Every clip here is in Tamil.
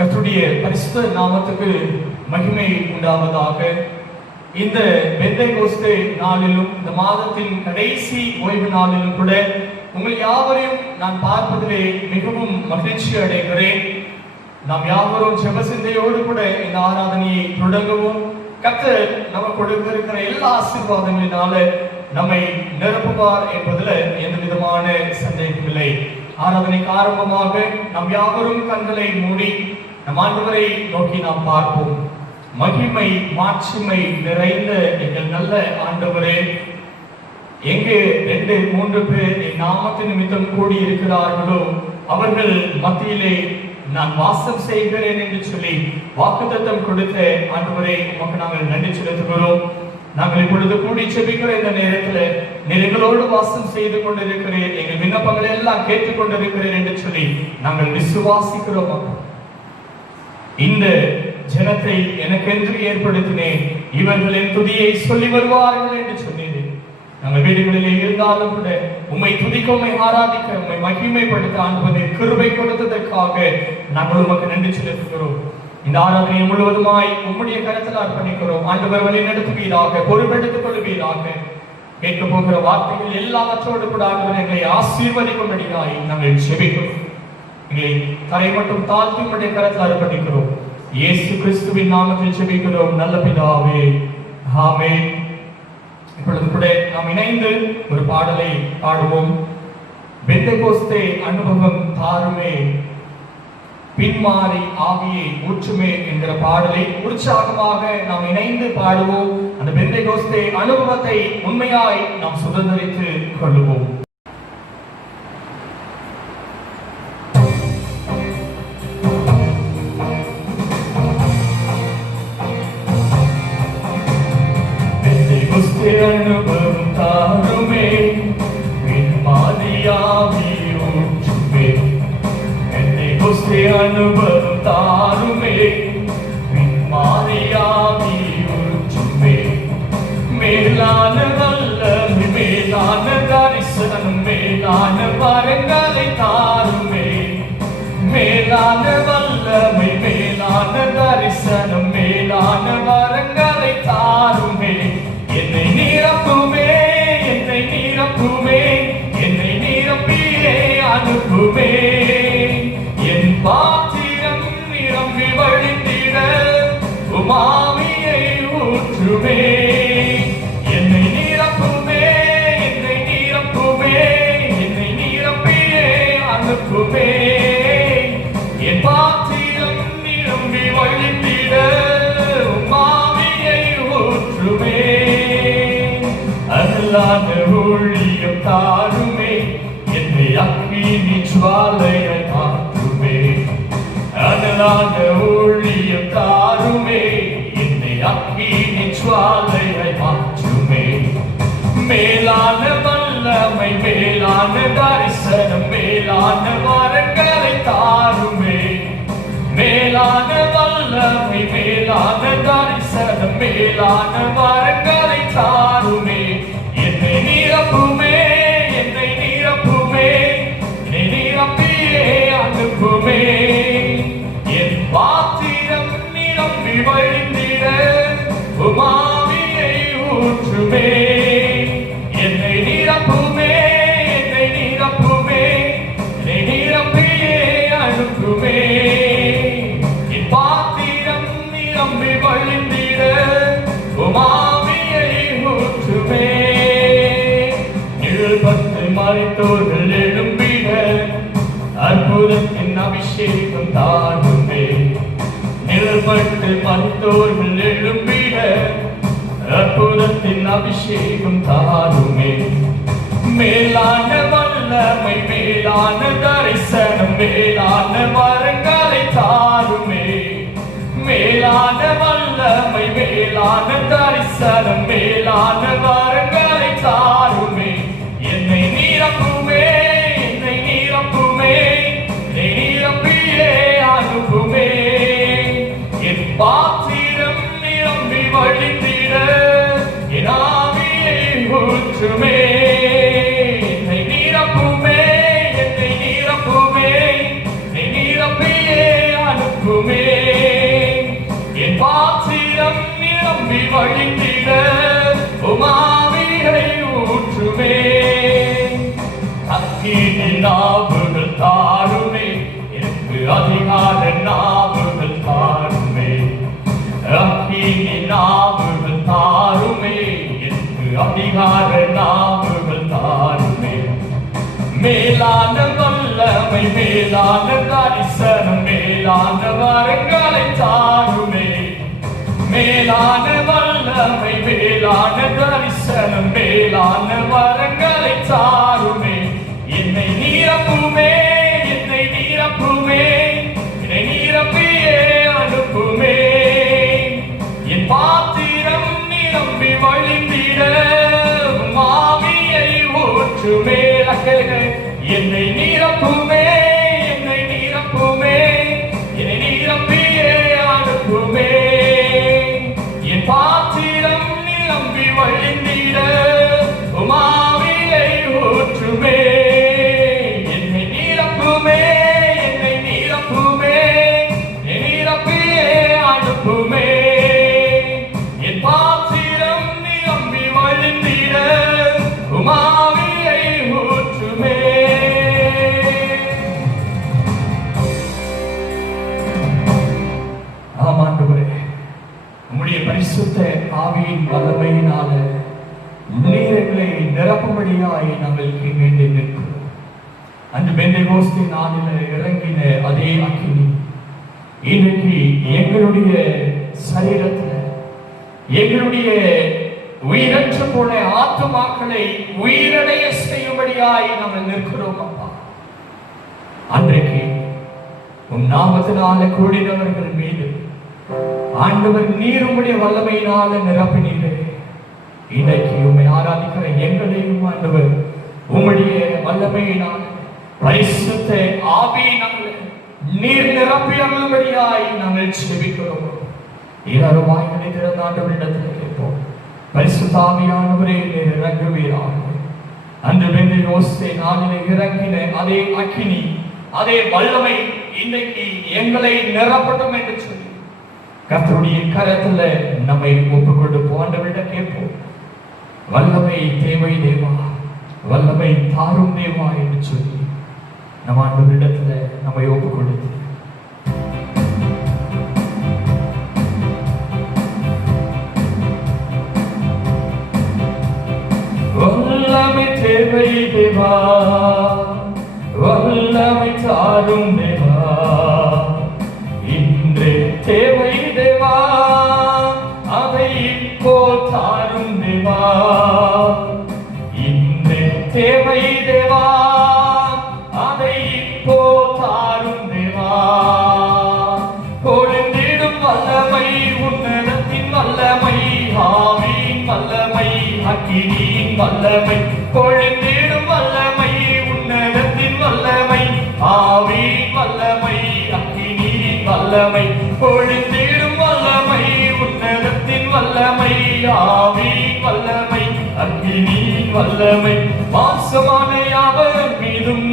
கர்த்தருடைய பரிசுத்த நாமத்துக்கு மகிமை உண்டாவதாக. இந்த பெந்தேகோஸ்தே நாளிலும் இந்த மாதத்தின் கடைசி ஓய்வு நாளிலும் கூட உங்கள் யாவரையும் நான் பார்ப்பதிலே மிகவும் மகிழ்ச்சி அடைகிறேன். நாம் யாவரும் ஜெப சிந்தையோடு கூட இந்த ஆராதனையை தொடங்கவும். கர்த்தர் நமக்கு கொடுத்திருக்கிற எல்லா ஆசீர்வாதங்களினால நம்மை நிரப்புவார் என்பதில் எந்த விதமான சந்தேகம் இல்லை. ஆராதனைக்கு ஆரம்பமாக நாம் யாவரும் கண்களை மூடி நம் ஆண்டவரை நோக்கி நாம் பார்ப்போம். மகிமை மாட்சிமை நிறைந்த எங்கள் நல்ல ஆண்டவரே, எங்கே 2-3 பேர் என் நாமத்தின் நிமித்தம் கூடி இருக்கிறார்களோ அவர்கள் மத்தியிலே நான் வாசம் செய்கிறேன் என்று சொல்லி வாக்குத்தத்தம் கொடுத்த ஆண்டவரே, உமக்கு நாங்கள் நன்றி செலுத்துகிறோம். நாங்கள் இப்பொழுது கூடி செபிக்கிற இந்த நேரத்தில் எங்களோடு வாசம் செய்து கொண்டிருக்கிறேன், எங்கள் விண்ணப்பங்களை எல்லாம் கேட்டுக் கொண்டிருக்கிறேன் என்று சொல்லி நாங்கள் விசுவாசிக்கிறோம். இந்த ஜனத்தை எனக்கென்று ஏற்படுத்தினேன், இவர்களின் துதியை சொல்லி வருவார்கள் என்று சொன்னேன். நாங்கள் வீடுகளிலே இருந்தாலும் கூட உம்மை துதிக்க, உம்மை ஆராதிக்க, உம்மை மகிமைப்படுத்த ஆண்டவரே கிருபை கொடுத்ததற்காக நாங்கள் உமக்கு நன்றி செலுத்துகிறோம். இந்த ஆராதனையை முழுவதுமாய் உம்முடைய கரத்தில் அர்ப்பணிக்கிறோம். ஆண்டவர் வழி நடத்துவீராக, பொறுப்பெடுத்துக் கொள்வீராக. கேட்க போகிற வார்த்தைகள் எல்லாவற்றோடு கூட ஆண்டவர் எங்களை ஆசீர்வதிக்கும்படியாய் நாங்கள் செபிக்கிறோம். எங்களை தரை மட்டும் தாழ்த்தி உம்முடைய கரத்தில் அர்ப்பணிக்கிறோம். இயேசு கிறிஸ்துவின் நாமத்தில் செபிக்கிறோம் நல்ல பிதாவே, ஆமென். இப்பொழுது கூட நாம் இணைந்து ஒரு பாடலை பாடுவோம். பெந்தேகோஸ்தே அனுபவம் தாருமே, பின்மாறி ஆவியை ஊற்றுமே என்கிற பாடலை உற்சாகமாக நாம் இணைந்து பாடுவோம். அந்த பெந்தேகோஸ்தே அனுபவத்தை உண்மையாய் நாம் சுதந்திரித்து கொள்ளுவோம். அனுபவம் தாருமே, பின்மாறி ஆவியை ஊற்றுமே. பெந்தேகோஸ்தே அனுபவம் தாருமே, பின்மாறி ஆவியை ஊற்றுமே. மேலான வல்லமை, மேலான தரிசனம், மேலான வரங்களை தாருமே. மேலான வல்லமை, மேலான தரிசனம், மேலான வரங்களை தாருமே. என்னை நிரப்புமே, என்னை நிரப்புமே, என்னை நிரப்பியே அனுப்புமே. என் பாத்திரம் நிரம்பி வழிந்திட உமாவியை ஊற்றுமே. என்னை நிரப்புமே, என்னை நிரப்புமே, என்னை நிரப்பியே அனுப்புமே. என் பாத்திரம் நிரம்பி வழிந்திட உமாவியை ஊற்றுமே. அனலான ஊழியம் தாருமே, என்னை அக்கினி ஜுவாலையாய் மாற்றுமே. அனலான ஊழியம் தாருமே, என்னை அக்கினி ஜுவாலையாய் மாற்றுமே. மேலான வல்லமை, மேலான தரிசனம், மேலான வரங்களை தாருமே. மேலான வல்லமை, மேலான தரிசனம், மேலான வரங்களை தாருமே. என்னை நிரப்புமே, என்னை நிரப்புமே, என்னை நிரப்பியே அனுப்புமே. என் பாத்திரம் நிரம்பி வழிந்திட உமாவியை ஊற்றுமே. என்னை நிரப்புமே, என்னை நிரப்புமே, என்னை நிரப்பியே அனுப்புமே. என் பாத்திரம் நிரம்பி வழிந்திட உமாவியை ஊற்றுமே. நிழல்பட்டு மறைத்தோர்கள் எழும்பிட அற்புதத்தின் அபிஷேகம் தாருமே. நிழல்பட்டு மறைத்தோர்கள் எழும்பிட அற்புதத்தின் அபிஷேகம் தாருமே. மேலான வல்லமை, மேலான தரிசனம், மேலான வரங்களை தாருமே. மேலான வல்லமை, மேலான தரிசனம், மேலான வரங்களை தாருமே. என்னை நிரப்புமே, என்னை நிரப்புமே, என்னை நிரப்பியே அனுப்புமே. என் பாத்திரம் நிரம்பி வழிந்திட என் ஆவியை ஊற்றுமே. என்னை நிரப்புமே, என்னை நிரப்புமே, என்னை நிரப்பியே அனுப்புமே. வல்லமை மேலான தரிசனம் மேலான வரங்களை தாருமே மேலான வல்லமை மேலான தரிசனம் மேலான வரங்களை தாருமே என்னை நிரப்புமே என்னை நிரப்புமே என்னை நிரப்பியே அனுப்புமே என் பாத்திரம் நிரம்பி வழிந்திட மாவியை ஊற்றுமே என்னை நிரப்புமே என்னை நிரப்புமே என்னை நிரப்பியே அனுப்புமே என் பாத்திரம் நிரம்பி வழிந்திட மாவியை ஊற்றுமே என்னை நிரப்புமே என்னை நிரப்புமே என்னை நிரப்பியே அனுப்புமே என் பாத்திரம் நிரம்பி வழிந்திட மாவியை ஊற்றுமே. ஆமாண்டவரே, உம்முடைய பரிசுத்த ஆவியின் வல்லமையினால நீரங்களை நிரப்பும்படியாய் நாங்கள் வேண்டி நிற்கிறோம். அன்று பெந்தெகோஸ்தே நாளில் இறங்கின அதே அக்கினி இன்றைக்கு எங்களுடைய சரீரத்தில் எங்களுடைய உயிரற்று போன ஆத்துமாக்களை உயிரடைய செய்யும்படியாய் நாங்கள் நிற்கிறோம் அப்பா. அன்றைக்கு உம் நாமத்தினால கூடினவர்கள் மீது ஆண்டவர் நீர் உம்முடைய வல்லமையினால நிரப்பினீரே. இன்றைக்கு உம்மை ஆராதிக்கிற எங்களையும் ஆண்டவர் உம்முடைய வல்லமையினால் பரிசுத்த ஆவியினால நீர் நிரப்பி அருளும்படியாய் நாங்கள் செபிக்கிறோம். எல்லாரும் வாய்களை திறந்த ஆண்டவரிடத்தில் கேட்போம். பரிசுத்த ஆவியானவரே நீர் இறங்குவீராக. அன்று பெந்தெகோஸ்தே நாளிலே இறங்கின அதே அக்கினி அதே வல்லமை இன்றைக்கு எங்களை நிரப்பட்டும் என்று சொல்லி கர்த்தருடைய கரத்துல நம்மை ஒப்புக்கொண்டு ஆண்டவரிடம் கேட்போம். வல்லமை தேவை தேவா, வல்லமை தாரும் தேவா என்று சொல்லி நம்ம ஆண்டவரிடத்துல நம்மை ஒப்புக்கொடுத்து வல்லமை தேவை தேவா, வல்லமை தாரும் தேவா, இன்று தேவை தேவா, அதை இப்போ தாரும் தேவா, இன்று தேவை தேவா, அதை இப்போ தாரும் தேவா. கொழுந்திடும் வல்லமை உன்னதத்தின் வல்லமை ஆவியின் வல்லமை அக்கினியின் வல்லமை கொழுந்திடும் வல்லமை உன்னதத்தின் வல்லமை ஆவியின் வல்லமை அக்கினியின் வல்லமை கொழுந்திடும் வல்லமை உன்னதத்தின் வல்லமை ஆவியின் வல்லமை அக்கினியின் வல்லமை மாம்சமான யாவர் மீதும்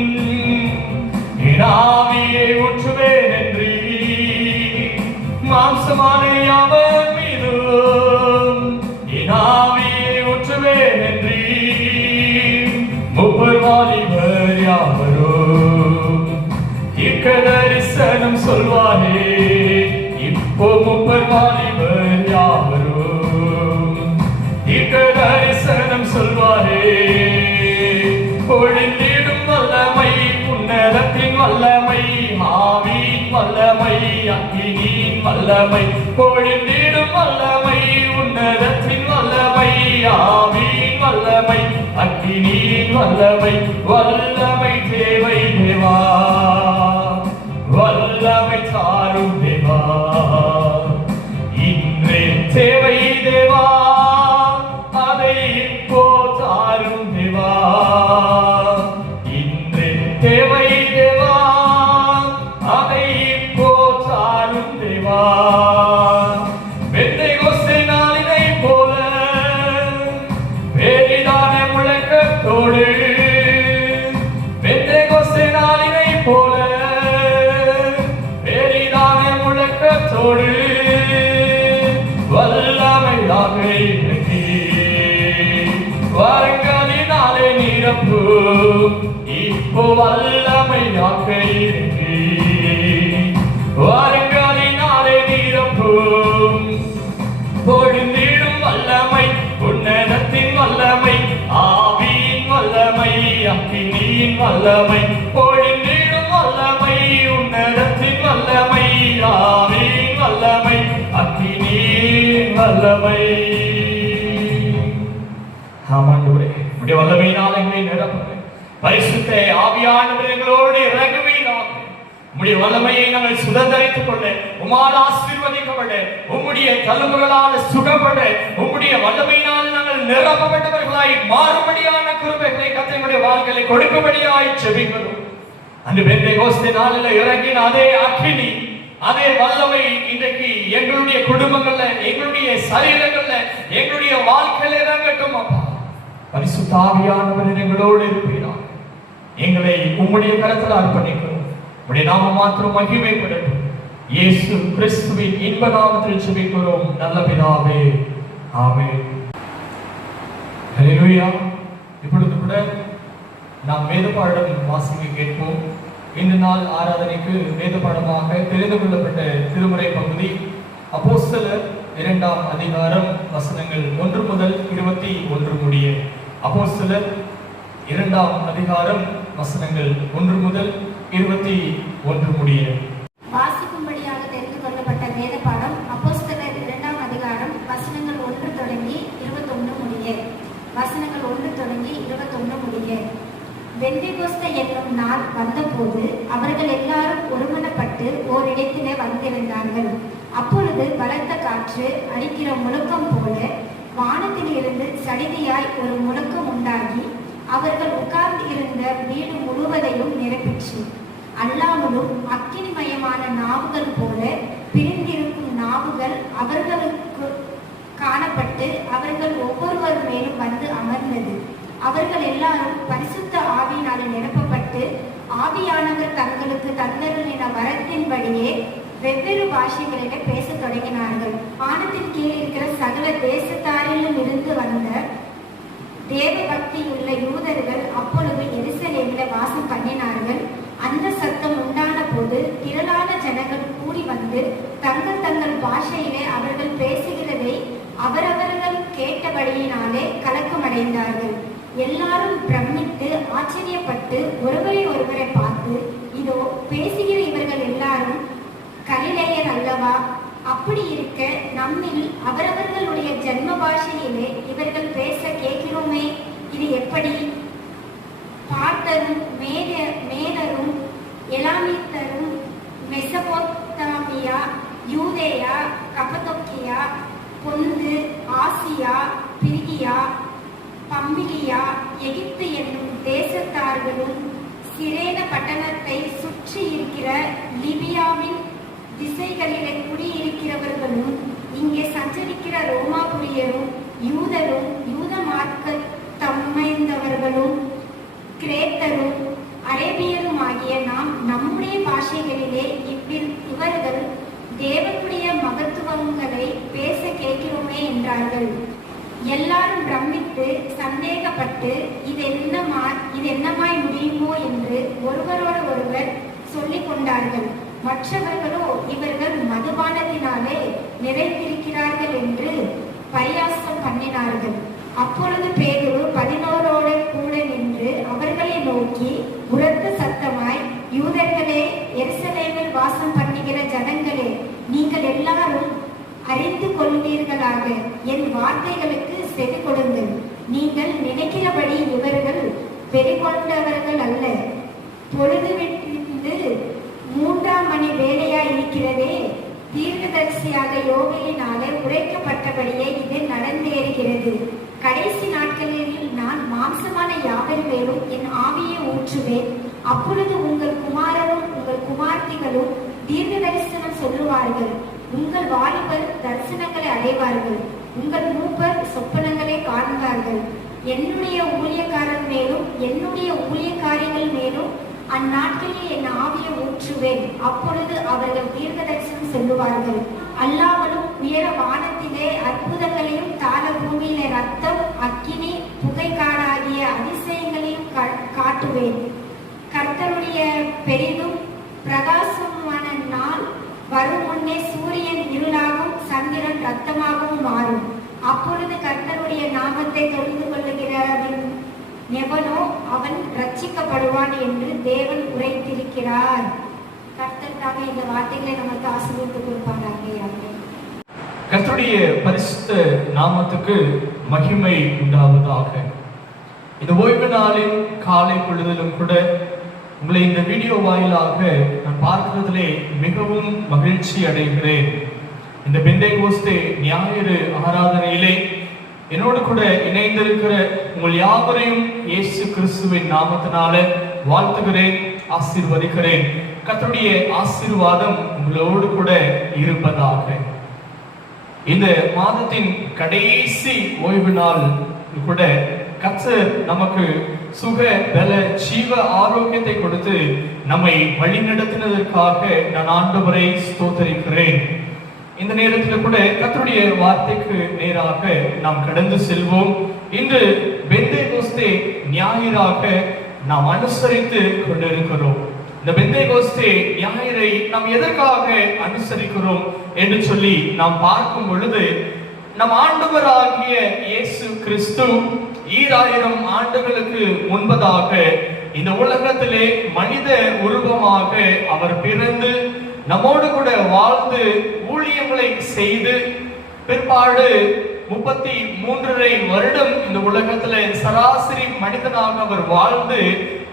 என் ஆவியை ஊற்றுவேன் என்று மாம்சமான யாவர் மீதும் என் ஆவியை ஊற்றுவேன் என்று முப்பர் வாலிபர் யாவரோ தீர்க்க தரிசனம் சொல்வாரே. இப்போ முப்பர் வாலிபர் யாவரோ தீர்க்க தரிசனம் சொல்வாரே. பொழிந்திடும் வல்லமை உன்னதத்தின் வல்லமை ஆவியின் வல்லமை அக்கினியின் வல்லமை பொழிந்திடும் வல்லமை உன்னதத்தின் வல்லமை ஆவியின் வல்லமை அக்கினியின் வல்லமை வல்லமை தேவை தேவா, வல்லமை தாரும் தேவா, இன்றே தேவை தேவா, அதை இப்போ தாரும் தேவா, இன்றே தேவை தேவா, அதை இப்போ தாரும் தேவா. பெந்தெகோஸ்தே நாளினை போல பெரிதான முழக்கத்தோடு பெந்தெகோஸ்தே நாளினை போல பெரிதான முழக்கத்தோடு வல்லமையாக இறங்கி வரங்களினாலே நிரப்பு இப்போ வல்லமையாக இறங்கி வரங்களினாலே நிரப்பு பொழிந்திடும் வல்லமை உன்னதத்தின் வல்லமை ஆவியின் வல்லமை அக்கினியின் வல்லமை பொழிந்திடும் வல்லமை. ஆமாண்டவரே, உம்முடைய வல்லமையினால் எங்களை நிரப்புங்க. பரிசுத்த ஆவியானவர் எங்களோடு இறங்குவீராக. உம்முடைய வல்லமையை நாங்கள் சுதந்தரித்துக் கொள்ள, உம்மால் ஆசீர்வதிக்கப்பட, உம்முடைய தழும்புகளால் சுகப்பட, உம்முடைய வல்லமையினால் நாங்கள் நிரப்பப்பட்டவர்களாய் மாறுபடியான கிருபைகளை கர்த்தருடைய வாழ்க்கையை கொடுக்கும்படியாய் ஜெபிக்கிறோம். அந்த பெந்தேகோஸ்தே நாளில் இறங்கின அதே அக்கினி, அதே வல்லமை இன்றைக்கு எங்களுடைய குடும்பங்கள்ல, எங்களுடைய சரீரங்கள்ல, எங்களுடைய வாழ்க்கையில இறங்கட்டும். அப்பா, பரிசுத்த ஆவியானவர் எங்களோடு இருப்பீராக. எங்களை உம்முடைய கரத்தில் அர்ப்பணிக்கிறோம். உம்முடைய நாமம் மாத்திரம் மகிமைப்படட்டும். இயேசு கிறிஸ்துவின் இன்ப நாமத்தில் ஜெபிக்கிறோம் நல்ல பிதாவே, ஆமென். ஹல்லேலூயா. இப்பொழுது கூட நாம் வேத பாடம் வாசிக்க கேட்போம். இந்த நாள் ஆராதனைக்கு வேத பாடமாக தெரிந்து கொள்ளப்பட்ட திருமுறை பகுதி அப்போஸ்தலர் 2ஆம் அதிகாரம் வசனங்கள் 1 முதல் 21 முடிய. அப்போஸ்தலர் 2ஆம் அதிகாரம் வசனங்கள் 1 முதல் 21 முடிய. வாசிக்கும்படியாக தெரிந்து கொள்ளப்பட்ட வேத பாடம் அப்போஸ்தலர் 2ஆம் அதிகாரம் வசனங்கள் 1 தொடங்கி 21 முடிய. வசனங்கள் 1 தொடங்கி 21 முடிய. பெந்தேகோஸ்தே என்னும் நாள் வந்தபோது அவர்கள் எல்லாரும் ஒருமனப்பட்டு ஓரிடத்திலே வந்திருந்தார்கள். அப்பொழுது பலத்த காற்று அடிக்கிற முழக்கம் போல வானத்தில் இருந்து சடிதியாய் ஒரு முழக்கம் உண்டாகி அவர்கள் உட்கார்ந்து இருந்த வீடு முழுவதையும் நிரப்பிற்று. அல்லாமலும் அக்கினிமயமான நாவுகள் போல பிரிந்திருக்கும் நாவுகள் அவர்களுக்கு காணப்பட்டு அவர்கள் ஒவ்வொருவர் மேலும் வந்து அமர்ந்தது. அவர்கள் எல்லாரும் பரிசுத்த ஆவியினாலே நிரப்பப்பட்டு ஆவியானவர் தங்களுக்கு தந்தருளின வரத்தின்படியே வெவ்வேறு பாஷைகளிலே பேசத் தொடங்கினார்கள். வானத்தின் கீழ் இருக்கிற சகல தேசத்தாரிலும் இருந்து வந்த தேவ பக்தியுள்ள யூதர்கள் அப்பொழுது எருசலேமில் வாசம் பண்ணினார்கள். அந்த சத்தம் உண்டான போது திரளான ஜனங்கள் கூடி வந்து தங்கள் தங்கள் பாஷையிலே அவர்கள் பேசுகிறதை அவரவர்கள் கேட்டபடியினாலே கலக்கமடைந்தார்கள். எல்லாரும் பிரமித்து ஆச்சரியப்பட்டு ஒருவரை ஒருவரை பார்த்து, இதோ பேசுகிற இவர்கள் எல்லாரும் கலிலேயர் அல்லவா? அப்படி இருக்க நம்மில் அவரவர்களுடைய ஜன்ம பாஷையிலே இவர்கள் பேச கேட்கிறோமே, இது எப்படி? பார்த்தரும் மேதரும் எலாமித்தரும் மெசபோத்தாமியா, யூதேயா, கப்பதோக்கியா, பொந்து, ஆசியா, பிரிகியா, பம்பிலியா, எகிப்து என்னும் தேசத்தார்களும் சிரேன பட்டணத்தை சுற்றி இருக்கிற லிபியாவின் திசைகளிலே குடியிருக்கிறவர்களும் இங்கே சஞ்சரிக்கிற ரோமாபுரியரும் யூதரும் யூத மார்க்க தம்மைந்தவர்களும் கிரேத்தரும் அரேபியரும் ஆகிய நாம் நம்முடைய பாஷைகளிலே இவர்கள் தேவனுடைய மகத்துவங்களை பேச கேட்கிறோமே என்றார்கள். எல்லாரும் பிரமித்து சந்தேகப்பட்டு இது என்னமாய் முடியுமோ என்று ஒருவரோடு ஒருவர் சொல்லிக் கொண்டார்கள். மற்றவர்களோ இவர்கள் மதுபானத்தினாலே நிறைந்திருக்கிறார்கள் என்று பரியாசம் பண்ணினார்கள். அப்பொழுது பேதுரு 11 கூட நின்று அவர்களை நோக்கி உரத்த சத்தமாய், யூதர்களே, எருசலேமில் வாசம் பண்ணுகிற ஜனங்களே, நீங்கள் எல்லாரும் அறிந்து கொள்வீர்களாக, என் வார்த்தைகளுக்கு செவி கொடுங்கள். நீங்கள் நினைக்கிறபடி இவர்கள் பெருகொண்டவர்கள் அல்ல. பொழுது விட்டு 3ஆம் மணி வேலையாய் இருக்கிறதே. தீர்க்கதரிசியாக யோவேலினாலே உரைக்கப்பட்டபடியே இது நடந்தேறுகிறது. கடைசி நாட்களில் நான் மாம்சமான யாவர் மேலும் என் ஆவியை ஊற்றுவேன். அப்பொழுது உங்கள் குமாரரும் உங்கள் குமார்த்திகளும் தீர்க்க தரிசனம் சொல்லுவார்கள். உங்கள் வாலிபர் தரிசனங்களை அடைவார்கள். உங்கள் மூப்பர் சொப்பனங்களை காண்பார்கள். என்னுடைய ஊழியக்காரர் மேலும் என்னுடைய ஊழியக்காரிகள் மேலும் அந்நாட்களில் என் ஆவியை ஊற்றுவேன். அப்பொழுது அவர்கள் தீர்க்க தரிசனம் சொல்லுவார்கள். அல்லாமலும் உயர வானத்திலே அற்புதங்களையும் தாழ பூமியிலே ரத்தம், அக்கினி, புகைக்காடாகிய அதிசயங்களையும் காட்டுவேன். கர்த்தருடைய பெரிதும் பிரகாசமான நாள் வரும் முன்னே சூரியன் இருளாகவும் சந்திரன் ரத்தமாகவும் மாறும். அப்பொழுது கர்த்தருடைய நாமத்தை தொழுது கொள்ளுகிறவன் எவனோ அவன் ரட்சிக்கப்படுவான் என்று தேவன் உரைத்திருக்கிறார். கர்த்தர் தாமே இந்த வார்த்தைகளை நமக்கு ஆசீர்வதித்து கொடுப்பாங்க. கர்த்தருடைய பரிசுத்த நாமத்துக்கு மகிமை உண்டாவதாக. இந்த ஓய்வு நாளின் காலை பொழுதிலும் கூட உங்களை இந்த வீடியோ வாயிலாக நான் பார்க்கிறதிலே மிகவும் மகிழ்ச்சி அடைகிறேன். இந்த பெந்தேகோஸ்தே ஞாயிறு ஆராதனையிலே என்னோடு கூட இணைந்திருக்கிற உங்கள் யாவரையும் இயேசு கிறிஸ்துவின் நாமத்தினால வாழ்த்துகிறேன், ஆசீர்வதிக்கிறேன். கர்த்தருடைய ஆசீர்வாதம் உங்களோடு கூட இருப்பதாக. இந்த மாதத்தின் கடைசி ஓய்வு நாள் கூட கர்த்தர் நமக்கு சுக பல ஜீவ ஆரோக்கியத்தை கொடுத்து நம்மை வழிநடத்தினதற்காக நான் ஆண்டவரை ஸ்தோத்தரிக்கிறேன். இந்த நேரத்தில் கூட கர்த்தருடைய வார்த்தைக்கு நேராக நாம் கடந்து செல்வோம். இன்று பெந்தேகோஸ்தே ஞாயிறாக நாம் அனுசரித்து கொண்டிருக்கிறோம். இந்த பெந்தேகோஸ்தே ஞாயிறை நாம் எதற்காக அனுசரிக்கிறோம் என்று சொல்லி நாம் பார்க்கும் பொழுது, நம் ஆண்டவராகிய இயேசு கிறிஸ்து 2000 ஆண்டுகளுக்கு முன்பதாக இந்த உலகத்திலே மனித உருவமாக அவர் பிறந்து நம்மோடு கூட வாழ்ந்து ஊழியங்களை செய்து பிற்பாடு 33 வருடம் இந்த உலகத்திலே சராசரி மனிதனாக அவர் வாழ்ந்து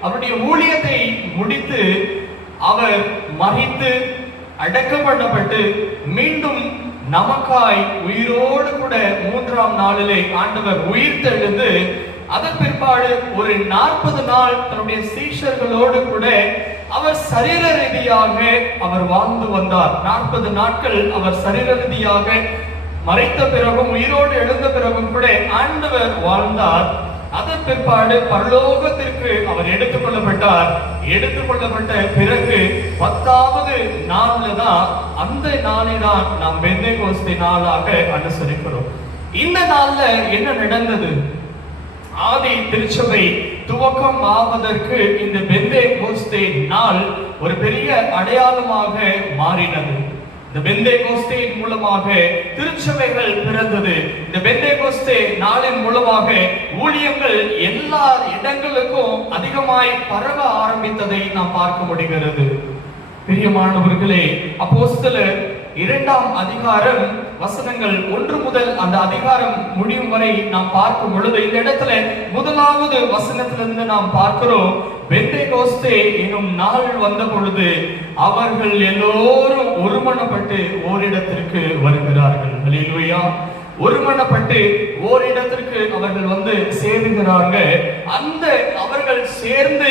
அவருடைய ஊழியத்தை முடித்து அவர் மரித்து அடக்கம் பண்ணப்பட்டு மீண்டும் நமக்காய் உயிரோடு கூட 3ஆம் நாளிலே ஆண்டவர் உயிர்த்தெழுந்து அதன் பிற்பாடு ஒரு 40 நாள் தன்னுடைய சீஷர்களோடு கூட அவர் சரீர ரீதியாக அவர் வாழ்ந்து வந்தார். 40 நாட்கள் அவர் சரீர ரீதியாக மறைத்த பிறகும் உயிரோடு எழுந்த பிறகும் கூட ஆண்டவர் வாழ்ந்தார். அதன் பிற்பாடு பரலோகத்திற்கு அவர் எடுத்துக்கொள்ளப்பட்டார். எடுத்துக்கொள்ளப்பட்ட பிறகு 10வது நாள்ல தான், அந்த நாளை தான் நாம் பெந்தேகோஸ்தே நாளாக அனுசரிக்கிறோம். இந்த நாள்ல என்ன நடந்தது? ஆதி திருச்சபை துவக்கம் ஆவதற்கு இந்த பெந்தேகோஸ்தே நாள் ஒரு பெரிய அடையாளமாக மாறினது. இந்த பெந்தேகோஸ்தே மூலமாக திருச்சபைகள் பிறந்தது. இந்த பெந்தேகோஸ்தே நாளின் மூலமாக ஊழியங்கள் எல்லா இடங்களுக்கும் அதிகமாய் பரவ ஆரம்பித்ததை நாம் பார்க்க முடிகிறது. பிரியமானவர்களே, அப்போஸ்தலர் 2ஆம் அதிகாரம் வசனங்கள் 1 முதல் அந்த அதிகாரம் முடியும் வரை நாம் பார்க்கும் பொழுது, இந்த இடத்துல 1வது வசனத்திலிருந்து நாம் பார்க்கிறோம், பெந்தேகோஸ்தே எனும் நாள் வந்த பொழுது அவர்கள் எல்லோரும் ஒருமனப்பட்டு ஓரிடத்திற்கு வருகிறார்கள். அல்லேலூயா. ஒருமனப்பட்டு ஓரிடத்திற்கு அவர்கள் வந்து சேருகிறார்கள். அந்த அவர்கள் சேர்ந்து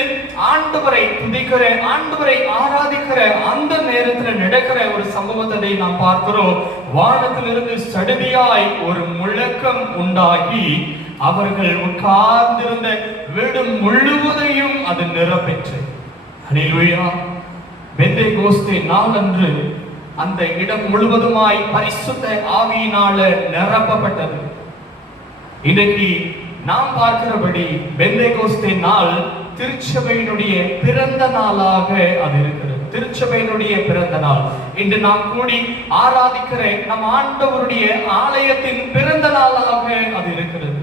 ஆண்டவரை துதிக்கிற, ஆண்டவரை ஆராதிக்கிற அந்த நேரத்தில் நடக்கிற ஒரு சம்பவத்தை நாம் பார்க்கிறோம். வானத்திலிருந்து சடுதியாய் ஒரு முழக்கம் உண்டாகி அவர்கள் உட்கார்ந்திருந்த வீடு முழுவதையும் அது நிரப்பெற்று. அல்லேலூயா. பெந்தேகோஸ்தே நாளன்று அந்த இடம் முழுவதுமாய் பரிசுத்த ஆவியினால நிரப்பப்பட்டது. இன்றைக்கு நாம் பார்க்கிறபடி பெந்தேகோஸ்தே நாள் திருச்சபையினுடைய பிறந்த நாளாக அது இருக்கிறது. திருச்சபையினுடைய பிறந்த நாள். இன்று நாம் கூடி ஆராதிக்கிற நம் ஆண்டவருடைய ஆலயத்தின் பிறந்த நாளாக அது இருக்கிறது.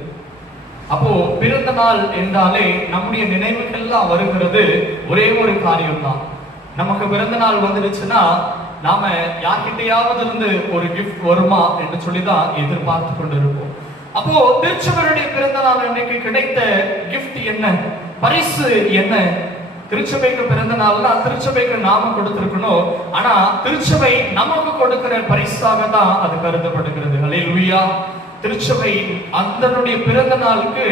அப்போ பிறந்த நாள் என்றாலே நம்முடைய நினைவுகள்லாம் வருகிறது ஒரே ஒரு காரியம் தான். நமக்கு பிறந்த நாள் வந்துடுச்சுன்னா நாம யார்கிட்டையாவது இருந்து ஒரு கிஃப்ட் வருமா என்று சொல்லிதான் எதிர்பார்த்து கொண்டிருப்போம். அப்போ திருச்சபையுடைய பிறந்த நாள் அன்னைக்கு கிடைத்த கிஃப்ட் என்ன, பரிசு என்ன? திருச்சபைக்கு பிறந்த நாள்னா திருச்சபைக்கு நாம கொடுத்திருக்கணும். ஆனா திருச்சபை நமக்கு கொடுக்கிற பரிசாக தான் அது கருதப்படுகிறது. அல்லேலூயா. திருச்சபை அதனுடைய பிறந்த நாளுக்கு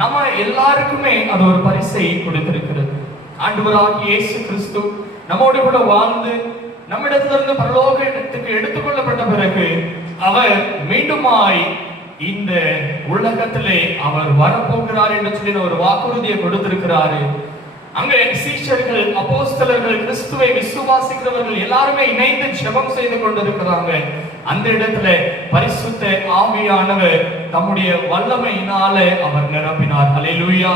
நம்ம எல்லாருக்குமே அது ஒரு பரிசை கொடுத்திருக்கிறது. ஆண்டவராகிய இயேசு கிறிஸ்து நம்மோடு கூட வாழ்ந்து நம்மிடத்திலிருந்து பரலோகத்துக்கு எடுத்துக்கொள்ளப்பட்ட பிறகு அவர் மீண்டுமாய் இந்த உலகத்திலே அவர் வரப்போகிறார் என்று சொல்லி ஒரு வாக்குறுதியை கொடுத்திருக்கிறாரு. அங்கே சீஷர்கள், அப்போஸ்தலர்கள், கிறிஸ்துவை விசுவாசிக்கிறவர்கள் எல்லாருமே இணைந்து ஜெபம் செய்து கொண்டிருக்கிறாங்க. அந்த இடத்துல பரிசுத்த ஆவியானவர் தம்முடைய வல்லமையினால அவர் நிரப்பினார். அல்லேலூயா.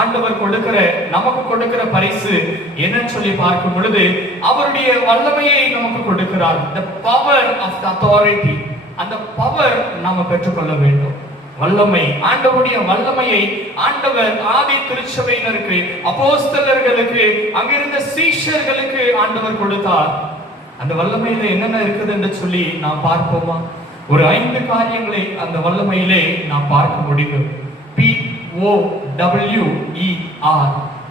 ஆண்டவர் கொடுக்கிற, நமக்கு கொடுக்கிற பரிசு என்னன்னு சொல்லி பார்க்கும் பொழுது அவருடைய வல்லமையை நமக்கு கொடுக்கிறார். the power of the authority. அந்த பவர் நாம பெற்றுக்கொள்ள வேண்டும். வல்லமை, ஆண்டவருடைய வல்லமையை ஆண்டவர் ஆதி திருச்சபையினருக்கு, அப்போஸ்தலர்களுக்கு, அங்கிருந்த சீஷர்களுக்கு ஆண்டவர் கொடுத்தார். அந்த வல்லமையில என்னென்ன இருக்குது என்று சொல்லி நாம் பார்ப்போமா? ஒரு 5 காரியங்களை அந்த வல்லமையிலே நாம் பார்க்க முடியும். POWER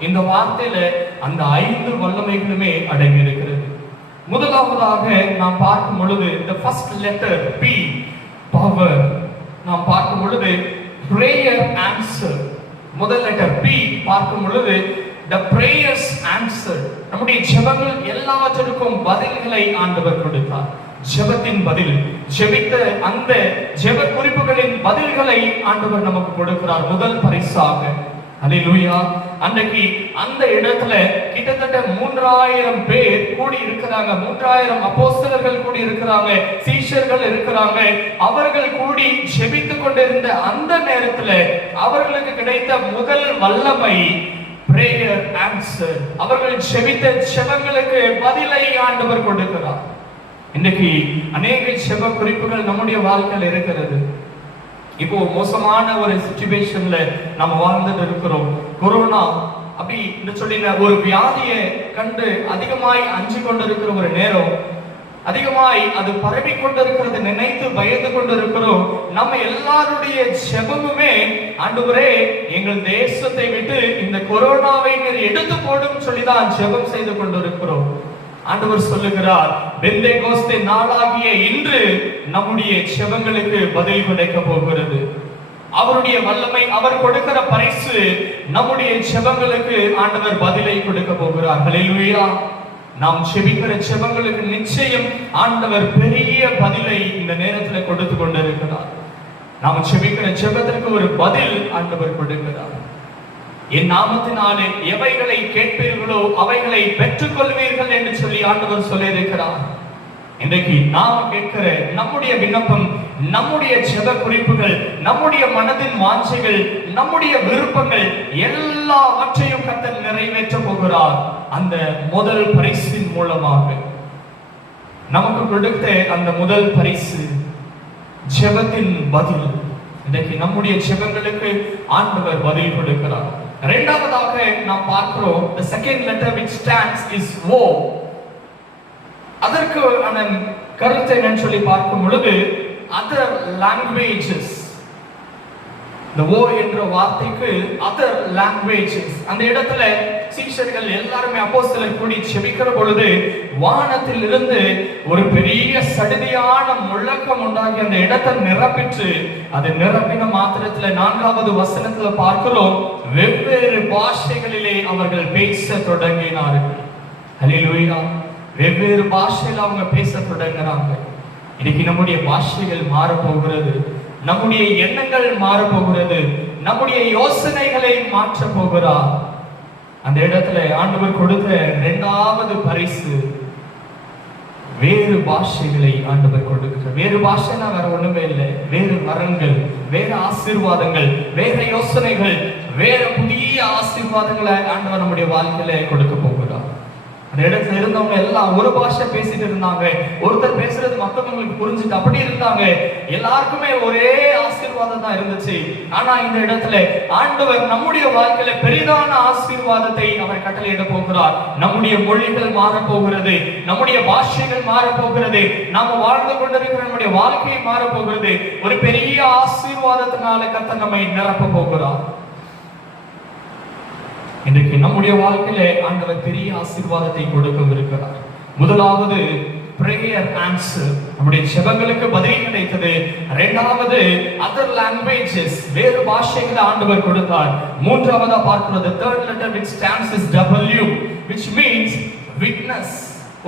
இந்த வார்த்தையில அந்த 5 வல்லமைகளுமே அடங்கி இருக்கிறது. முதலாவதாக நாம் பார்க்கும் பொழுது the first letter P, power. நாம் பார்க்கும் பொழுது prayer answer. முதல் லெட்டர் P பார்க்கும் பொழுது the prayers answer. நம்முடைய ஜெபங்கள் எல்லாவற்றிற்கும் பதில்களை ஆண்டவர் கொடுத்தார். ஜெபத்தின் பதில், ஜெபித்த அந்த ஜெப குறிப்புகளின் பதில்களை ஆண்டவர் நமக்கு கொடுக்கிறார் முதல் பரிசாக. அல்லேலூயா. அன்றைக்கு அந்த இடத்துல கிட்டத்தட்ட 3000 பேர் கூடி இருக்கிறாங்க. 3000 அப்போஸ்தலர்கள் கூடி இருக்கிறாங்க, சீஷர்கள் இருக்கிறாங்க. அவர்கள் கூடி ஜெபித்துக் கொண்டிருந்த அந்த நேரத்துல அவர்களுக்கு கிடைத்த முதல் வல்லமை prayer answer. அவர்கள் ஜெபித்த ஜெபங்களுக்கு பதிலை ஆண்டவர் கொடுக்கிறார். இன்னைக்கு அநேக ஜெப குறிப்புகள் நம்முடைய வாழ்க்கையில் இருக்கிறது. இப்போ மோசமான ஒரு சிச்சுவேஷன்ல நம்ம வாழ்ந்துட்டு இருக்கிறோம். கொரோனா அப்படி சொல்லி ஒரு வியாதியை கண்டு அதிகமாய் அஞ்சு கொண்டிருக்கிற ஒரு நேரம், அதிகமாய் அது பரவி கொண்டிருக்கிறது நினைத்து பயந்து கொண்டிருக்கிறோம். நம்ம எல்லாருடைய ஜெபமுமே ஆண்டவரே எங்கள் தேசத்தை விட்டு இந்த கொரோனாவை நீர் எடுத்து போடும் சொல்லிதான் ஜெபம் செய்து கொண்டிருக்கிறோம். ஆண்டவர் சொல்லுகிறார், பெந்தேகோஸ்தே நாளாகிய இன்று நம்முடைய ஜெபங்களுக்கு பதில் கிடைக்க போகிறது. அவருடைய வல்லமை, அவர் கொடுக்கிற பரிசு நம்முடைய ஜெபங்களுக்கு ஆண்டவர் பதிலை கொடுக்க போகிறார். ஹல்லேலூயா. நாம் ஜெபிக்கிற ஜெபங்களுக்கு நிச்சயம் ஆண்டவர் பெரிய பதிலை இந்த நேரத்தில் கொடுத்து கொண்டிருக்கிறார். நாம் ஜெபிக்கிற ஜெபத்திற்கு ஒரு பதில் ஆண்டவர் கொடுக்கிறார். என் நாமத்தினாலே எவைகளை கேட்பீர்களோ அவைகளை பெற்றுக் கொள்வீர்கள் என்று சொல்லி ஆண்டவர் சொல்லியிருக்கிறார். இன்றைக்கு நாம் கேட்கிற நம்முடைய விண்ணப்பம், நம்முடைய ஜெப குறிப்புகள், நம்முடைய மனதின் வாஞ்சைகள், நம்முடைய விருப்பங்கள் எல்லாவற்றையும் கர்த்தர் நிறைவேற்ற போகிறார். அந்த முதல் பரிசின் மூலமாக நமக்கு கொடுத்த அந்த முதல் பரிசு ஜெபத்தின் பதில். இன்றைக்கு நம்முடைய ஜெபங்களுக்கு ஆண்டவர் பதில் கொடுக்கிறார். இரண்டாவதாக நாம் பார்க்கிறோம், the second letter which stands is O. அதற்கு கருத்தை என்னன்னு சொல்லி பார்க்கும் பொழுது other languages. இந்த O என்ற வார்த்தைக்கு other languages. அந்த இடத்துல சீஷர்கள் எல்லாருமே அப்போஸ்தலர் கூடி ஜெபிக்கிற பொழுது வானத்தில் இருந்து ஒரு பெரிய சடுதியான முழக்கம் உண்டாகி அந்த இடத்தை நிரப்பிற்று. அது நிரப்பின மாத்திரத்துல 4வது வசனத்துல பார்க்கிறோம், வெவ்வேறு பாஷைகளிலே அவர்கள் பேச தொடங்கினார்கள். ஹல்லேலூயா. வெவ்வேறு பாஷையில அவங்க பேச தொடங்கினாங்க. இன்னைக்கு நம்முடைய பாஷைகள் மாற போகிறது, நம்முடைய எண்ணங்கள் மாற போகிறது, நம்முடைய யோசனைகளை மாற்ற போகிறார். அந்த இடத்துல ஆண்டவர் கொடுத்த 2வது பரிசு வேறு பாஷைகளை ஆண்டவர் கொடுக்கிறார். வேறு பாஷைனா வேற ஒண்ணுமே இல்லை, வேறு வரங்கள், வேற ஆசீர்வாதங்கள், வேற யோசனைகள், வேற புதிய ஆசீர்வாதங்களை ஆண்டவர் நம்முடைய வாழ்க்கையில கொடுக்க போகிறார். அந்த இடத்துல இருந்தவங்க எல்லாம் ஒரு பாஷை பேசிட்டு இருந்தாங்க. ஒருத்தர் பேசுறது மற்றவங்களுக்கு புரிஞ்சுட்டு அப்படி இருந்தாங்க. எல்லாருக்குமே ஒரே ஆசீர்வாதம் தான் இருந்துச்சு. ஆனா இந்த இடத்துல ஆண்டவர் நம்முடைய வாழ்க்கையில பெரிதான ஆசீர்வாதத்தை அவர் கட்டளையிட போகிறார். நம்முடைய மொழிகள் மாற போகிறது, நம்முடைய பாஷைகள் மாற போகிறது, நாம வாழ்ந்து கொண்டிருக்கிற நம்முடைய வாழ்க்கை மாற போகிறது. ஒரு பெரிய ஆசீர்வாதத்தினால கர்த்தர் நம்மை நிரப்ப போகிறார். இன்றைக்கு நம்முடைய வாழ்க்கையில ஆண்டவர் பெரிய ஆசீர்வாதத்தை கொடுக்கவிருக்கிறார். முதலாவது prayer answer, நம்முடைய ஜெபங்களுக்கு பதில் கிடைத்தது. இரண்டாவது other languages, வேறு பாஷைகளை ஆண்டவர் கொடுத்தார். மூன்றாவதா பார்க்கிறது third letter which stands is W, which means witness.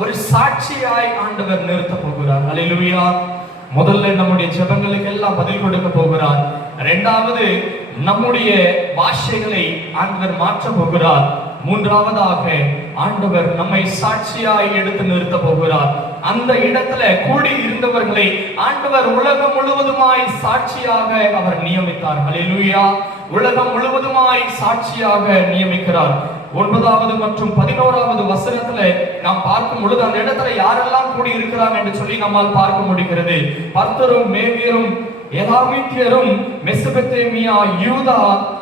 ஒரு சாட்சியாய் ஆண்டவர் நிறுத்த போகிறார். ஹல்லேலூயா. முதல்ல நம்முடைய ஜெபங்களுக்கு எல்லாம் பதில் கொடுக்க போகிறார். இரண்டாவது நம்முடைய பாஷைகளை ஆண்டவர் மாற்ற போகிறார். மூன்றாவதாக ஆண்டவர் நம்மை சாட்சியாய் எடுத்து நிறுத்த போகிறார். அந்த இடத்துல கூடி இருந்தவர்களை ஆண்டவர் உலகம் முழுவதுமாய் சாட்சியாக அவர் நியமித்தார். ஹல்லேலூயா. உலகம் முழுவதுமாய் சாட்சியாக நியமிக்கிறார். 9வது மற்றும் 11வது வசனத்துல நாம் பார்க்கும் பொழுது அந்த இடத்துல யாரெல்லாம் கூடி இருக்கிறாங்க என்று சொல்லி நம்மால் பார்க்க முடிகிறது. பர்த்தரும் மேவியரும் எலாமித்தியரும் மெசபெத்தேமியா, யூதா,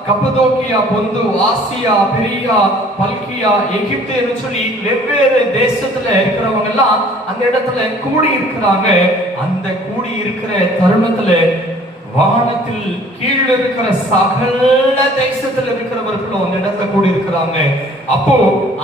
கப்பதோக்கியா, பொந்து, ஆசியா, பெரியா, பல்கியா, எகிப்து என்று சொல்லி வெவ்வேறு தேசத்துல இருக்கிறவங்க எல்லாம் அந்த இடத்துல கூடி இருக்கிறாங்க. அந்த கூடி இருக்கிற தருணத்துல வானத்தில் கீழ் இருக்கிற சகல தேசத்தில் இருக்கிறவர்களும் அந்த இடத்துல கூடி இருக்கிறாங்க. அப்போ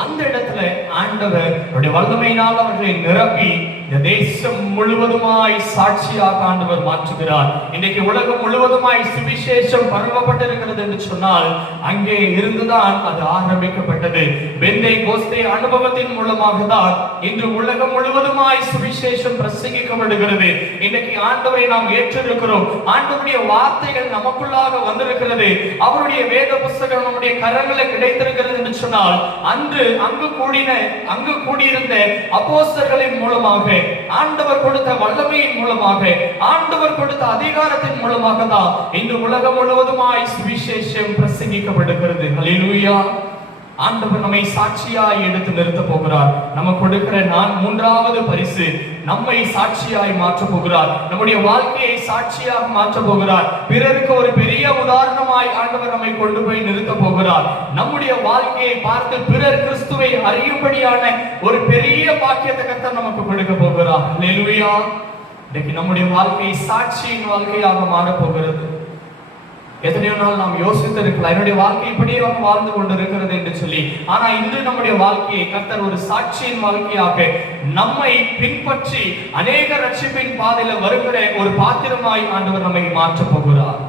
அந்த இடத்துல ஆண்டவர் வல்லமையினால் அவர்களை நிரப்பி இந்த தேசம் முழுவதுமாய் சாட்சியாக ஆண்டவர் மாற்றுகிறார். இன்றைக்கு உலகம் முழுவதுமாய் சுவிசேஷம் பரவப்பட்டிருக்கிறது என்று சொன்னால் அங்கே இருந்துதான் அது ஆரம்பிக்கப்பட்டது. பெந்தேகோஸ்தே அனுபவத்தின் மூலமாக தான் இன்று உலகம் முழுவதுமாய் சுவிசேஷம் பிரசங்கிக்கப்படுகிறது. இன்றைக்கு ஆண்டவரை நாம் ஏற்றிருக்கிறோம். ஆண்டவருடைய வார்த்தைகள் நமக்குள்ளாக வந்திருக்கிறது. அவருடைய வேத புத்தகம் நம்முடைய கரங்களில் கிடைத்திருக்கிறது என்று சொன்னால் அன்று அங்கு கூடியிருந்த அப்போஸ்தலர்களின் மூலமாக, ஆண்டவர் கொடுத்த வல்லமையின் மூலமாக, ஆண்டவர் கொடுத்த அதிகாரத்தின் மூலமாக தான் இன்று உலகம் முழுவதுமாய் சுவிசேஷம் பிரசங்கிக்கப்படுகிறது. ஹல்லேலூயா. ஆண்டவர் நம்மை சாட்சியாய் எடுத்து நிறுத்த போகிறார். நமக்கு கொடுக்கிற மூன்றாவது பரிசு, நம்மை சாட்சியாய் மாற்ற போகிறார். நம்முடைய வாழ்க்கையை சாட்சியாக மாற்ற போகிறார். பிறருக்கு ஒரு பெரிய உதாரணமாய் ஆண்டவர் நம்மை கொண்டு போய் நிறுத்த போகிறார். நம்முடைய வாழ்க்கையை பார்த்து பிறர் கிறிஸ்துவை அறியும்படியான ஒரு பெரிய பாக்கியத்தை கர்த்தர் நமக்கு கொடுக்க போகிறார். ஹல்லேலூயா. இன்னைக்கு நம்முடைய வாழ்க்கை சாட்சியின் வாழ்க்கையாக மாற போகிறது. எத்தனையோ நாள் நாம் யோசித்திருக்கலாம், என்னுடைய வாழ்க்கை இப்படியே வாழ்ந்து கொண்டிருக்கிறது என்று சொல்லி. ஆனா இன்று நம்முடைய வாழ்க்கையை கர்த்தர் ஒரு சாட்சியின் வாழ்க்கையாக நம்மை பின்பற்றி அநேக ரட்சிப்பின் பாதையில வருகிற ஒரு பாத்திரமாய் ஆண்டவர் நம்மை மாற்ற போகிறார்.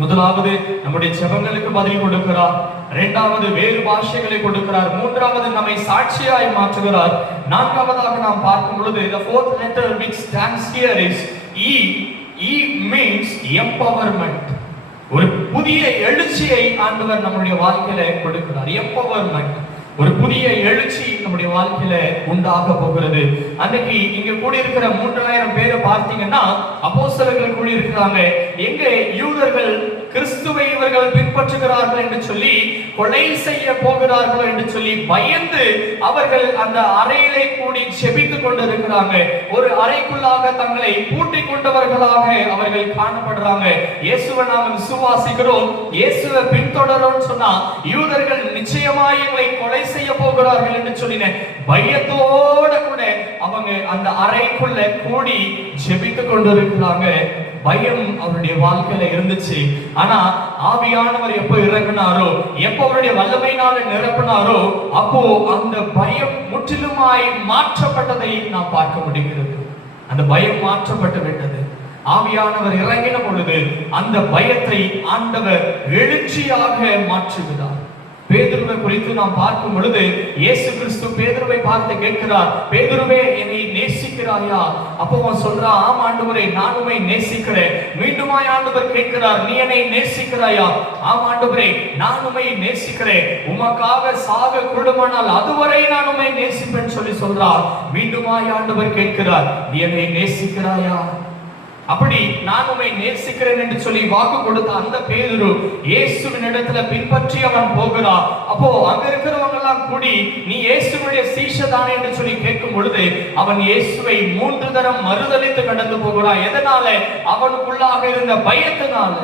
முதலாவது நம்முடைய ஜெபங்களுக்கு பதில் கொடுக்கிறார். இரண்டாவது வேறு பாஷைகளை கொடுக்கிறார். மூன்றாவது நம்மை சாட்சியாய் மாற்றுகிறார். நான்காவதாக நாம் பார்க்கும் பொழுது the fourth letter which stands here is E. E means empowerment. ஒரு புதிய எழுச்சியை ஆண்டவர் நம்முடைய வாழ்க்கையில கொடுக்கிறார். எம்பவர்மெண்ட், ஒரு புதிய எழுச்சி நம்முடைய வாழ்க்கையில உண்டாக போகிறது. அன்னைக்கு இங்க கூடியிருக்கிற 3000 பேரை பார்த்தீங்கன்னா அப்போஸ்தலர்கள் கூடியிருக்கிறாங்க. எங்க யூதர்கள் கிறிஸ்துவை இவர்கள் பின்பற்றுகிறார்கள் என்று சொல்லி, கொலை செய்ய போகிறார்கள் என்று சொல்லி பயந்து அவர்கள் அந்த அறையிலே கூடி செபித்துக் கொண்டிருக்கிறாங்க. ஒரு அறைக்குள்ளாக தங்களை பூட்டிக் கொண்டவர்களாக அவர்கள் காணப்படுறாங்க. இயேசுவை நாம் விசுவாசிக்கிறோம், இயேசுவை பின்தொடரோம் சொன்னா யூதர்கள் நிச்சயமாய் எங்களை கொலை செய்ய போகிறார்கள் என்று சொல்லின பயத்தோட கூட அவங்க அந்த அறைக்குள்ள கூடி செபித்துக் கொண்டிருக்கிறாங்க. பயம் அவருடைய வாழ்க்கையில இருந்துச்சு. ஆனா ஆவியானவர் எப்போ இறங்கினாரோ, எப்போ அவருடைய வல்லமையினால நிரப்பினாரோ, அப்போ அந்த பயம் முற்றிலுமாய் மாற்றப்பட்டதை நாம் பார்க்க முடிகிறது. அந்த பயம் மாற்றப்பட்டு விட்டது. ஆவியானவர் இறங்கின பொழுது அந்த பயத்தை ஆண்டவர் எழுச்சியாக மாற்றுகிறார். பேதுருவை குறித்து நாம் பார்க்கும் பொழுது இயேசு கிறிஸ்து பேதுருவை பார்த்து கேட்கிறார், பேதுருவே என்னை நேசிக்கிறாயா? அப்போ அவன் சொல்றான், ஆம் ஆண்டவரே நான் உம்மை நேசிக்கிறேன். மீண்டுமாய் ஆண்டவர் கேட்கிறார், நீ என்னை நேசிக்கிறாயா? ஆம் ஆண்டவரே நான் உம்மை நேசிக்கிறேன், உமக்காக சாக கூடுமானால் அதுவரை நான் உம்மை நேசிப்பேன் சொல்லி சொல்றார். மீண்டுமாய் ஆண்டவர் கேட்கிறார், நீ என்னை நேசிக்கிறாயா? அப்படி நான் உம்மை நேசிக்கிறேன் என்று சொல்லி வாக்கு கொடுத்த அந்த பேதுரு இயேசுவின் இடத்துல பின்பற்றி அவன் போகிறான். அப்போ அங்க இருக்கிறவங்க எல்லாம் கூடி நீ இயேசுவுடைய சீஷதானே என்று சொல்லி கேட்கும் பொழுது அவன் இயேசுவை 3 தரம் மறுதலித்து கடந்து போகிறான். எதனால? அவனுக்குள்ளாக இருந்த பயத்தினால.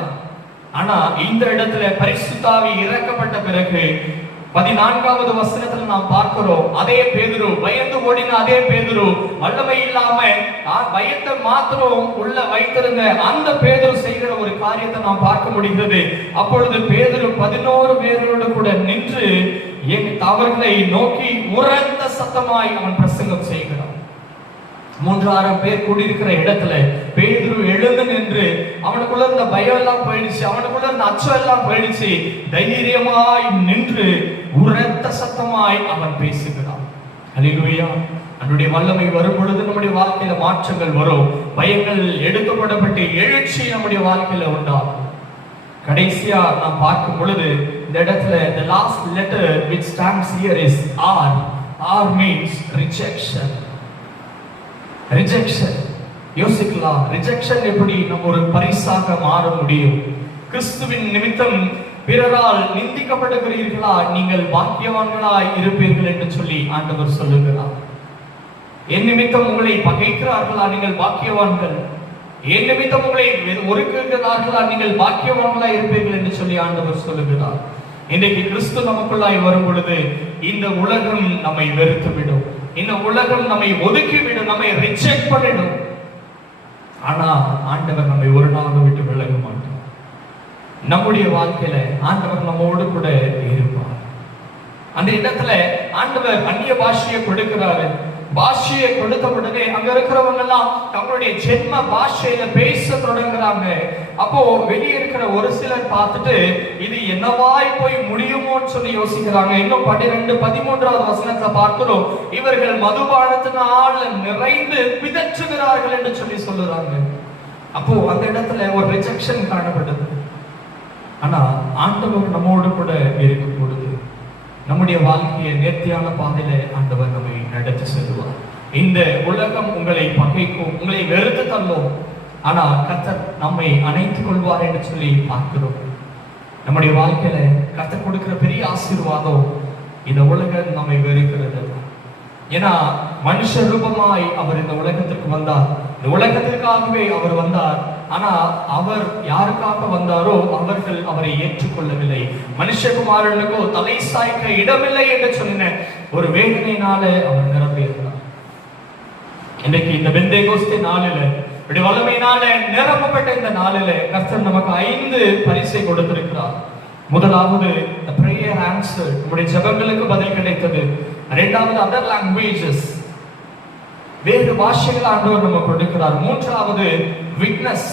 ஆனா இந்த இடத்துல பரிசுத்த ஆவி இறக்கப்பட்ட பிறகு 14வது வசனத்துல நாம் பார்க்கிறோம், அதே பேதுரு, பயந்து ஓடின அதே பேதுரு, வல்லமை இல்லாம பயத்தை மாத்திரம் உள்ள வைத்திருந்த அந்த பேதுரு செய்கிற ஒரு காரியத்தை நாம் பார்க்க முடிகிறது. அப்பொழுது பேதுரு 11 பேரோடு கூட நின்று அவர்களை நோக்கி உரத்த சத்தமாய் அவன் பிரசங்கம் செய்கிறான். 3000 பேர் கூடியிருக்கிற இடத்துல பேதுரு எழுந்து நின்று, அவனுக்குள்ள இருந்த பயம் எல்லாம் போயிடுச்சு, அவனுக்குள்ள இருந்த அச்சம் எல்லாம் போயிடுச்சு. தைரியமாய் நின்று உரத்த சத்தமாய் அவன் பேசுகிறான். ஹல்லேலூயா. நம்முடைய வல்லமை வரும் பொழுது நம்முடைய வாழ்க்கையில மாற்றங்கள் வரும். பயங்கள் எடுக்கப்படப்பட்டு எழுச்சி நம்முடைய வாழ்க்கையில உண்டாகும். கடைசியா நாம் பார்க்கும் பொழுது இந்த இடத்துல the last letter which stands here is R. R means rejection. Rejection. யோசிக்கலாம், ரிஜெக்ஷன் எப்படி நம்ம ஒரு பரிசாக மாற முடியும்? கிறிஸ்துவின் நிமித்தம் பிறரால் நிந்திக்கப்படுகிறீர்களா, நீங்கள் பாக்கியவான்களாய் இருப்பீர்கள் என்று சொல்லி ஆண்டவர் சொல்லுகிறார். என் நிமித்தம் உங்களை பகைக்கிறார்களா, நீங்கள் பாக்கியவான்கள். என் நிமித்தம் உங்களை ஒருக்குகிறார்களா நீங்கள் பாக்கியவான்களா இருப்பீர்கள் என்று சொல்லி ஆண்டவர் சொல்லுகிறார். இன்றைக்கு கிறிஸ்து நமக்குள்ளாய் வரும் பொழுது இந்த உலகம் நம்மை வெறுத்து விடும், இந்த உலகம் நம்மை ஒதுக்கிவிடும், நம்மை ரிஜெக்ட் பண்ணிடும். ஆனா ஆண்டவர் நம்மை ஒரு நாள் விட்டு விலக மாட்டார். நம்முடைய வாழ்க்கையில ஆண்டவர் நம்மோடு கூட இருப்பார். அந்த இடத்துல ஆண்டவர் அந்நிய பாஷையை கொடுக்கிறாரு. பாஷையை கொடுத்த உடனே அங்க இருக்கிறவங்க எல்லாம் தங்களுடைய ஜென்ம பாஷையில பேச தொடங்குறாங்க. அப்போ வெளியே இருக்கிற ஒரு சிலர் பார்த்துட்டு இது என்னவாய் போய் முடியுமோன்னு சொல்லி யோசிக்கிறாங்க. இன்னும் 12-13வது வசனத்தை பார்க்கிறோம், இவர்கள் மதுபானத்தினால் நிறைந்து பிதற்றுகிறார்கள் என்று சொல்லி சொல்லுறாங்க. அப்போ அந்த இடத்துல ஒரு ரிஜெக்ஷன் காணப்படுது. ஆனா ஆண்டவர் நம்மோடு கூட இருக்கும் பொழுது நம்முடைய வாழ்க்கையை நேர்த்தியான பாதையில ஆண்டவர் நம்மை நடத்தி செல்வார். இந்த உலகம் உங்களை பகைக்கும், உங்களை வெறுத்து தள்ளும், ஆனா கர்த்தர் நம்மை அணைத்துக் கொள்வார் என்று சொல்லி பார்க்கிறோம். நம்முடைய வாழ்க்கையில கர்த்தர் கொடுக்கிற பெரிய ஆசீர்வாதம் இந்த உலகம் நம்மை வெறுக்கிறது. ஏன்னா மனுஷ ரூபமாய் அவர் இந்த உலகத்திற்கு வந்தார், இந்த உலகத்திற்காகவே அவர் வந்தார். ஆனா அவர் யாருக்காக வந்தாரோ அவர்கள் அவரை ஏற்றுக்கொள்ளவில்லை. மனுஷகுமாரனுக்கோ தலை சாய்க்க இடமில்லை என்று சொன்ன ஒரு வேதனையினால அவர் நிரம்பியிருந்தார். இன்றைக்கு இந்த பெந்தேகோஸ்தே நாளில இப்படி வல்லமையினால நிரப்பப்பட்ட இந்த நாளில கர்த்தர் நமக்கு 5 பரிசை கொடுத்திருக்கிறார். முதலாவது prayer answer, நம்முடைய ஜெபங்களுக்கு பதில் கிடைத்தது. இரண்டாவது other languages, வேறு பாஷைகள் ஆண்டவர் நமக்கு கொடுக்கிறார். மூன்றாவது witness,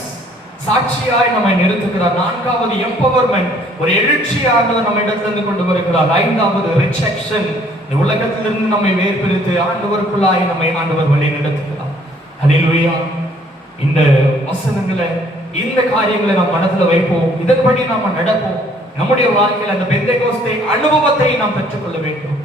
சாட்சியாய் நம்மை நிறுத்துகிறார். நான்காவது empowerment, ஒரு எழுச்சி ஆண்டவர் நம்ம இடத்திலிருந்து கொண்டு வருகிறார். ஐந்தாவது rejection, இந்த உலகத்திலிருந்து நம்மை வேர்பிரித்து ஆண்டவருக்குள்ளாய் நம்மை ஆண்டவர் வழி நடத்துகிறார். ஹல்லேலூயா. இந்த வசனங்களை, இந்த காரியங்களை நாம் மனதில் வைப்போம், இதன்படி நாம நடப்போம். நம்முடைய வாழ்க்கையில் அந்த பெந்தேகோஸ்தே அனுபவத்தை நாம் பெற்றுக்கொள்ள வேண்டும்.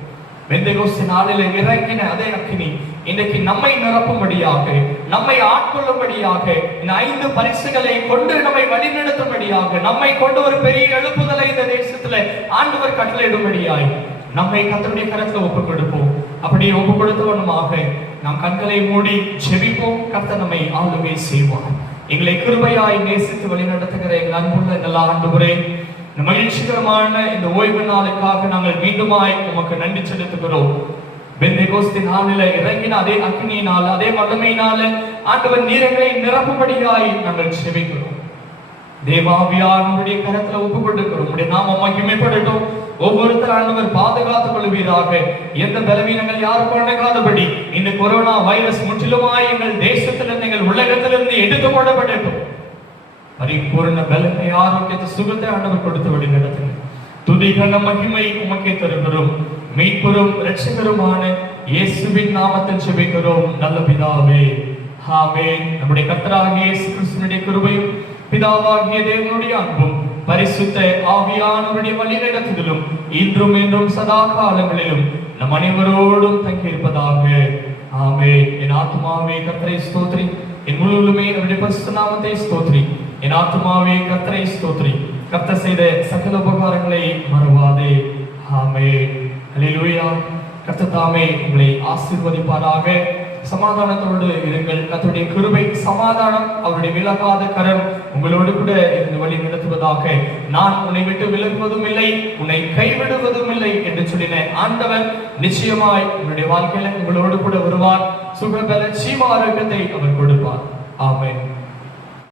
பெந்தேகோஸ்தே நாளில் இறங்கின அதே அக்கினி இன்றைக்கு நம்மை நிரப்பும்படியாக, நம்மை ஆட்கொள்ளும்படியாக, இந்த 5 பரிசுகளை கொண்டு நம்மை வழிநடத்தும்படியாக, நம்மை கொண்டு ஒரு பெரிய எழுப்புதலை இந்த தேசத்துல ஆண்டவர் கட்டளையிடும்படியாய் நம்மை கர்த்தருடைய கரத்துல ஒப்புக் கொடுப்போம். அப்படியே ஒப்புக் கொடுத்தவனுமாக நாம் கண்களை மூடி ஜெபிப்போம். கர்த்தர் நம்மை ஆளுகை செய்வார். எங்களை கிருபையாய் நேசித்து வழி நடத்துகிற எங்கள் அன்புள்ள நல்ல ஆண்டவரே, மகிழ்ச்சிகரமான இந்த ஓய்வு நாளுக்காக நாங்கள் மீண்டுமாய் உமக்கு நன்றி செலுத்துகிறோம். பெந்தேகோஸ்தே நாளில இறங்கின அதே அக்னியினால, அதே வல்லமையினால ஆண்டவர் நீரங்களை நிரப்பும்படியாய் நாங்கள் செபிக்கிறோம். தேவாவியானுடைய கரத்துல ஒப்பு கொடுக்கிறோம். உம்முடைய நாமம் மகிமைப்படட்டும். ஒவ்வொருத்தர் ஆண்டவர் பாதுகாத்துக் கொள்வீராக. எந்த பலவீனங்கள் யாருக்கும் அணுகாதபடி இந்த கொரோனா வைரஸ் முற்றிலுமாய் எங்கள் தேசத்திலிருந்து, எங்கள் உலகத்திலிருந்து எடுத்து போடப்படட்டும். பரிபூர்ண பலனை, ஆரோக்கியத்தை, சுகத்தை ஆண்டவர் கொடுத்து வழி நடத்துங்க. துதிகன மகிமை உமக்கே தருகிறோம். மீட்பரும் இரட்சகருமான இயேசுவின் நாமத்தில் ஜெபிக்கிறோம் நல்ல பிதாவே, ஆமென். நம்முடைய கர்த்தராகிய இயேசு கிறிஸ்துவினுடைய கிருபையும் பிதாவாகிய தேவனுடைய அன்பும் பரிசுத்த ஆவியானவருடைய வழிநடத்துதலும் இன்றும் என்றும் சதா காலங்களிலும் நம் அனைவரோடும் தங்கியிருப்பதாக. ஆமென். என் ஆத்துமாவே கர்த்தரை ஸ்தோத்திரி, என் முழுவதுமே அவருடைய பரிசுத்த நாமத்தை ஸ்தோத்திரி. என் ஆத்துமாவே கர்த்தரை ஸ்தோத்திரி, கர்த்தர் செய்த சகல உபகாரங்களை மறவாதே. ஆமென். ஹல்லேலூயா. கர்த்தர் தாமே உங்களை ஆசீர்வதிப்பாராக. சமாதானத்தோடு இருங்கள். கர்த்தருடைய கிருபை, சமாதானம், அவருடைய விலகாத கரம் உங்களோடு கூட இருந்து வழி நடத்துவதாக. நான் உன்னை விட்டு விலகுவதும் இல்லை, உன்னை கைவிடுவதும் இல்லை என்று சொல்லின ஆண்டவர் நிச்சயமாய் உங்களுடைய வாழ்க்கையில உங்களோடு கூட வருவார். சுகபல ஜீவ ஆரோக்கியத்தை அவர் கொடுப்பார். ஆமென்.